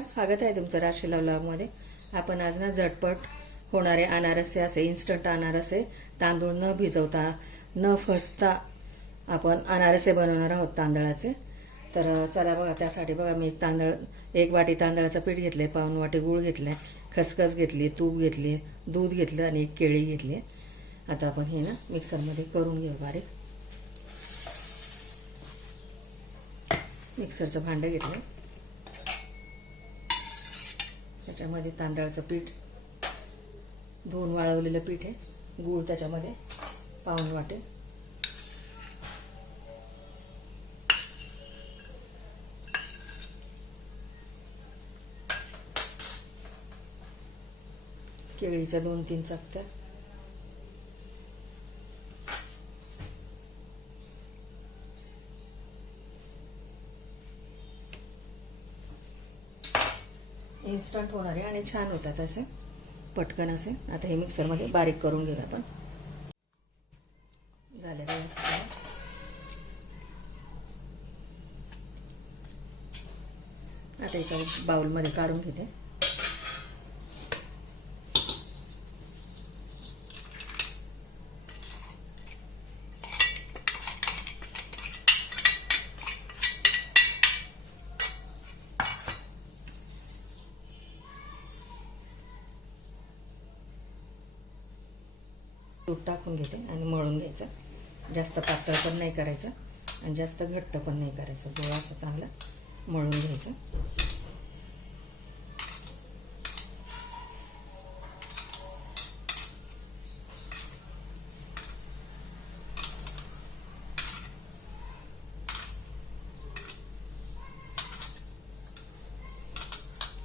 नमस्कार, स्वागत आहे तुमचं राशीला व्लॉगमध्ये। आपण आज ना झटपट होणारे अनारसे, असे इन्स्टंट अनारसे, तांदूळ न भिजवता न फसता आपण अनारसे बनवणार आहोत तांदळाचे। तर चला बघा, त्यासाठी बघा मी एक वाटी तांदळाचं पीठ घेतले, पाऊण वाटी गूळ घेतले, खसखस घेतली, तूप घेतले, दूध घेतलं आणि एक केळी घेतली। आता आपण हे ना मिक्सरमध्ये करून घेऊ बारीक। मिक्सरचं भांडं घेतलं, त्याच्यामध्ये तांदळाचं पीठ, धुवून वाळवलेलं पीठ आहे, गूळ त्याच्यामध्ये पाऊण वाटी, केळीच्या 2-3 चकत्या, इन्स्टंट होणारे आणि छान होतात असे पटकन असे। आता हे मिक्सरमध्ये बारीक करून घेऊया आपण। झालेलं आहे सगळं। आता एका बाउलमध्ये काढून घेते। दूध टाकून घेते आणि मळून घ्यायचं। जास्त पातळ पण नाही करायचं आणि जास्त घट्ट पण नाही करायचं, गोळा असं चांगला मळून घ्यायचं।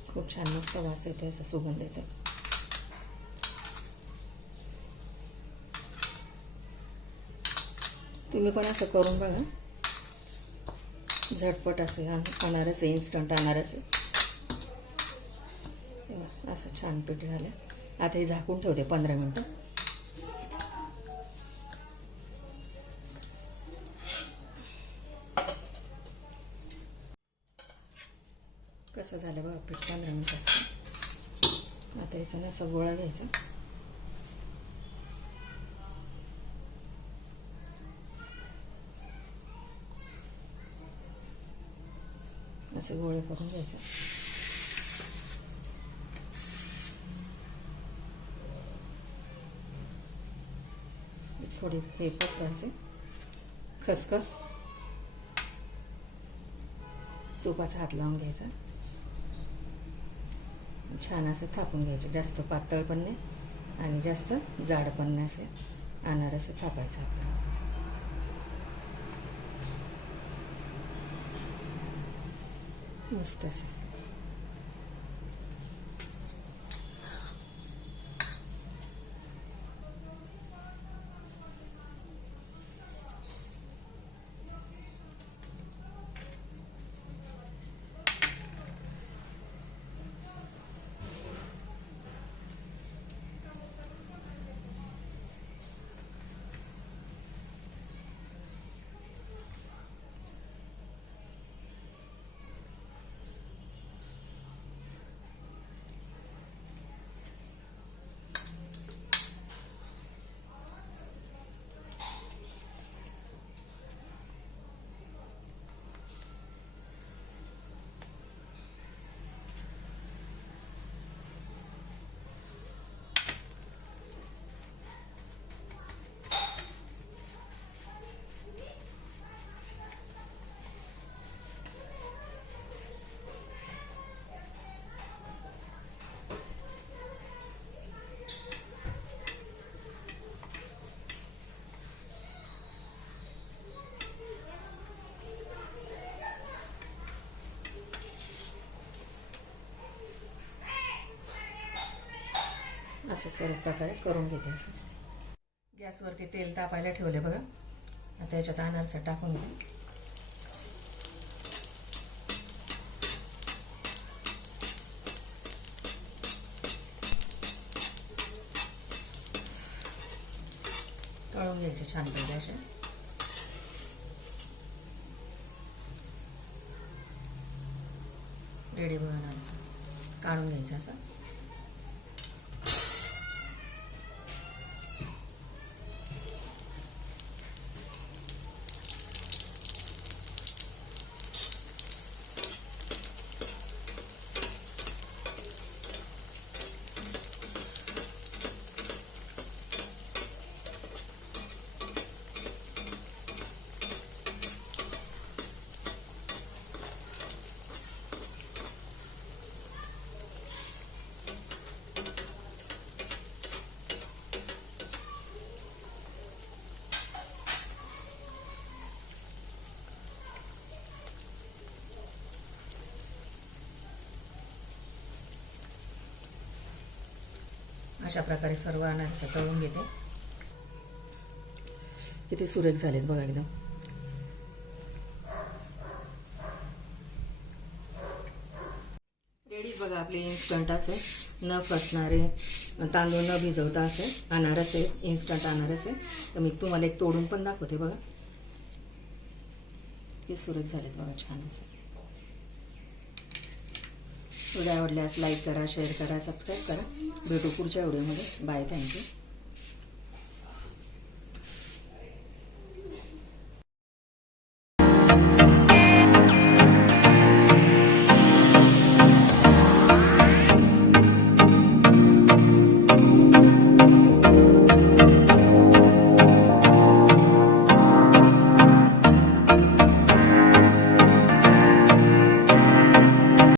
खूप छान मस्त वास येते, असा सुगंध येते। तुम्ही पण असं करून बघा, झटपट असे अनारसे, इन्स्टंट अनारसे। असं छान पीठ झालं। आता हे झाकून ठेवते 15 मिनिटं। कसं झालं बघा पीठ 15 मिनिटात। आता याचा ना असा गोळा घ्यायचा, असे गोळे करून घ्यायचे। थोडी हे पसरायचे, खसखस, तुपाचा हात लावून घ्यायचा, छान असे थापून घ्यायचे। जास्त पातळ पण नाही आणि जास्त जाड पण नाही, असे अनारसे थापायचे आपल्याला। मस्त असे असं सर्व प्रकारे करून घेते। असं गॅसवरती तेल तापायला ठेवले बघा। आता याच्यात अनारसे टाकून घे। तळून घ्यायचे छान पैकी असे। रेडी बघा अनारसे। काढून घ्यायचा असा. अशा प्रकारे सर्व अनारसे तळून घेते. किती सुरेख झालेत बघा एकदम. रेडी बघा आपले इन्स्टंट असे न फसणारे, तांदूळ न भिजवता असे अनारसे, इन्स्टंट अनारसे. तर मी तुम्हाला एक तोडून पण दाखवते बघा. किती सुरेख झालेत बघा, छान असे. व्हिडिओ आवडल्यास लाईक करा, शेअर करा, सबस्क्राईब करा. भेटू पुढच्या व्हिडिओमध्ये. Bye, thank you.